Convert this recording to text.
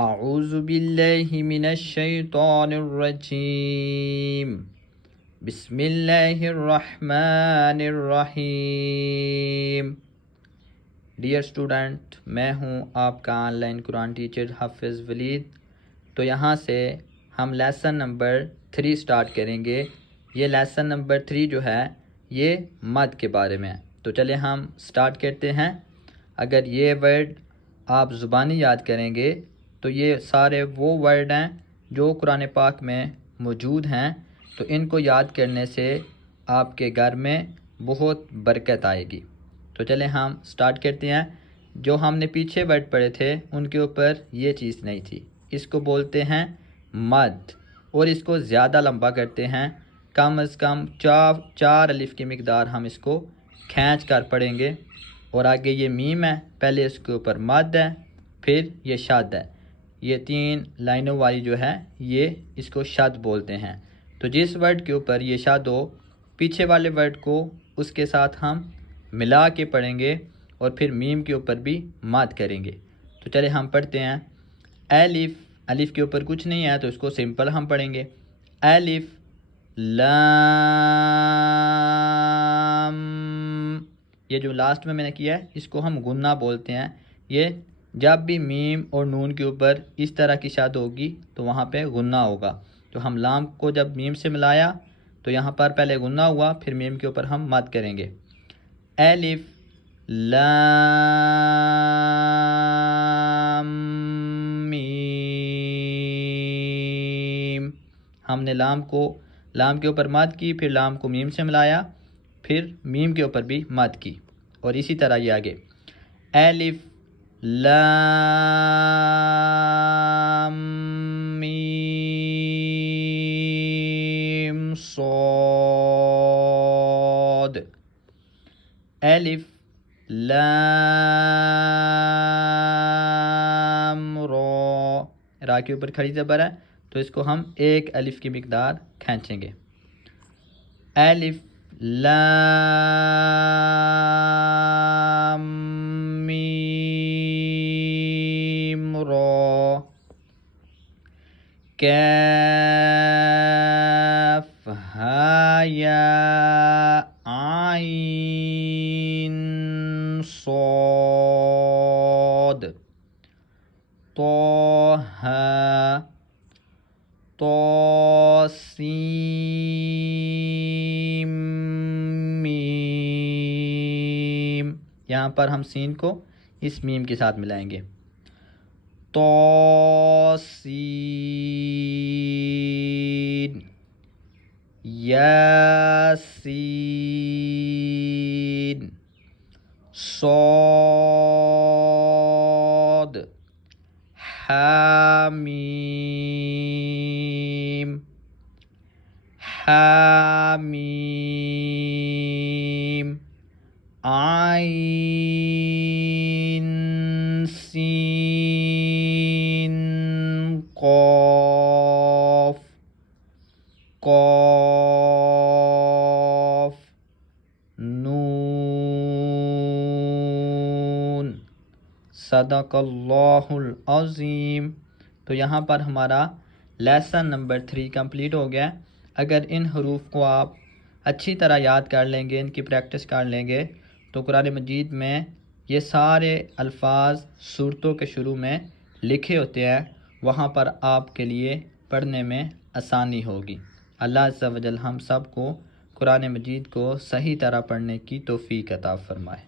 اعوذ باللہ من الشیطان الرجیم بسم اللہ الرحمن الرحیم۔ ڈیئر اسٹوڈنٹ، میں ہوں آپ کا آن لائن قرآن ٹیچر حافظ ولید۔ تو یہاں سے ہم لیسن نمبر 3 سٹارٹ کریں گے۔ یہ لیسن نمبر 3 جو ہے یہ مد کے بارے میں ہے۔ تو چلے ہم سٹارٹ کرتے ہیں۔ اگر یہ ورڈ آپ زبانی یاد کریں گے تو یہ سارے وہ ورڈ ہیں جو قرآن پاک میں موجود ہیں، تو ان کو یاد کرنے سے آپ کے گھر میں بہت برکت آئے گی۔ تو چلیں ہم سٹارٹ کرتے ہیں۔ جو ہم نے پیچھے ورڈ پڑھے تھے ان کے اوپر یہ چیز نہیں تھی۔ اس کو بولتے ہیں مد، اور اس کو زیادہ لمبا کرتے ہیں۔ کم از کم 4 الف کی مقدار ہم اس کو کھینچ کر پڑھیں گے۔ اور آگے یہ میم ہے، پہلے اس کے اوپر مد ہے، پھر یہ شد ہے۔ یہ 3 لائنوں والی جو ہے یہ اس کو شد بولتے ہیں۔ تو جس ورڈ کے اوپر یہ شد ہو، پیچھے والے ورڈ کو اس کے ساتھ ہم ملا کے پڑھیں گے، اور پھر میم کے اوپر بھی مد کریں گے۔ تو چلے ہم پڑھتے ہیں۔ الف کے اوپر کچھ نہیں ہے تو اس کو سمپل ہم پڑھیں گے۔ الف لام، یہ جو لاسٹ میں نے کیا ہے اس کو ہم غنہ بولتے ہیں۔ یہ جب بھی میم اور نون کے اوپر اس طرح کی شد ہوگی تو وہاں پہ غنہ ہوگا۔ تو ہم لام کو جب میم سے ملایا تو یہاں پر پہلے غنہ ہوا، پھر میم کے اوپر ہم مد کریں گے۔ الف لام میم، ہم نے لام کے اوپر مد کی، پھر لام کو میم سے ملایا، پھر میم کے اوپر بھی مد کی، اور اسی طرح یہ آگے۔ الف لام میم صاد، الف لام را، را کے اوپر کھڑی زبر ہے تو اس کو ہم 1 الف کی مقدار کھینچیں گے۔ الف لام میم را، کاف ہا یا عین صاد، طہ طا سین میم، یہاں پر ہم سین کو اس میم کے ساتھ ملائیں گے۔ طا سین، یاسین، صاد، حامیم، حامیم، عین سین قاف، قاف نون۔ صدق اللہ العظیم۔ تو یہاں پر ہمارا لیسن نمبر 3 کمپلیٹ ہو گیا۔ اگر ان حروف کو آپ اچھی طرح یاد کر لیں گے، ان کی پریکٹس کر لیں گے، تو قرآن مجید میں یہ سارے الفاظ صورتوں کے شروع میں لکھے ہوتے ہیں، وہاں پر آپ کے لیے پڑھنے میں آسانی ہوگی۔ اللہ عز و جل ہم سب کو قرآن مجید کو صحیح طرح پڑھنے کی توفیق عطا فرمائے۔